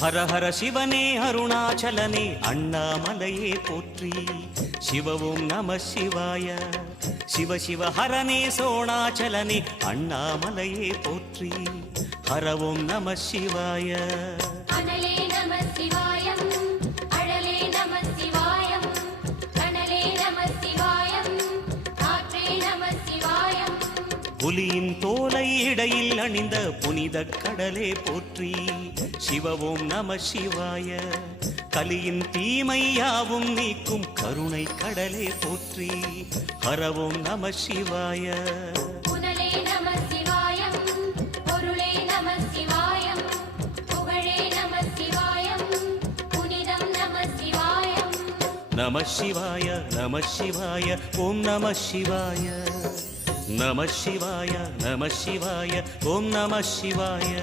ஹர ஹர சிவனே அருணாச்சலனே அண்ணாமலையே போற்றி. சிவ ஓம் நம சிவாய. சிவ சிவ ஹரனே சோணாச்சலனே அண்ணாமலையே போற்றி. ஹர ஓம் நம சிவாய. அனலே நம சிவாயம், அழலே நம சிவாயம், கனலே நம சிவாயம், காற்றே நம சிவாயம். புலியின் தோலை இடையில் அணிந்த புனித கடலே போற்றி. சிவ ஓம் நம சிவாய. கலியின் தீமையாவும் நீக்கும் கருணை கடலே போற்றி. ஹர ஓம் நம சிவாய. புனலே நம சிவாயம், பொருளே நம சிவாயம், புகழே நம சிவாயம், புனிதம் நம சிவாயம். நம சிவாய நம சிவாய ஓம் நம சிவாய. நம சிவாய நம சிவாய ஓம் நம சிவாய.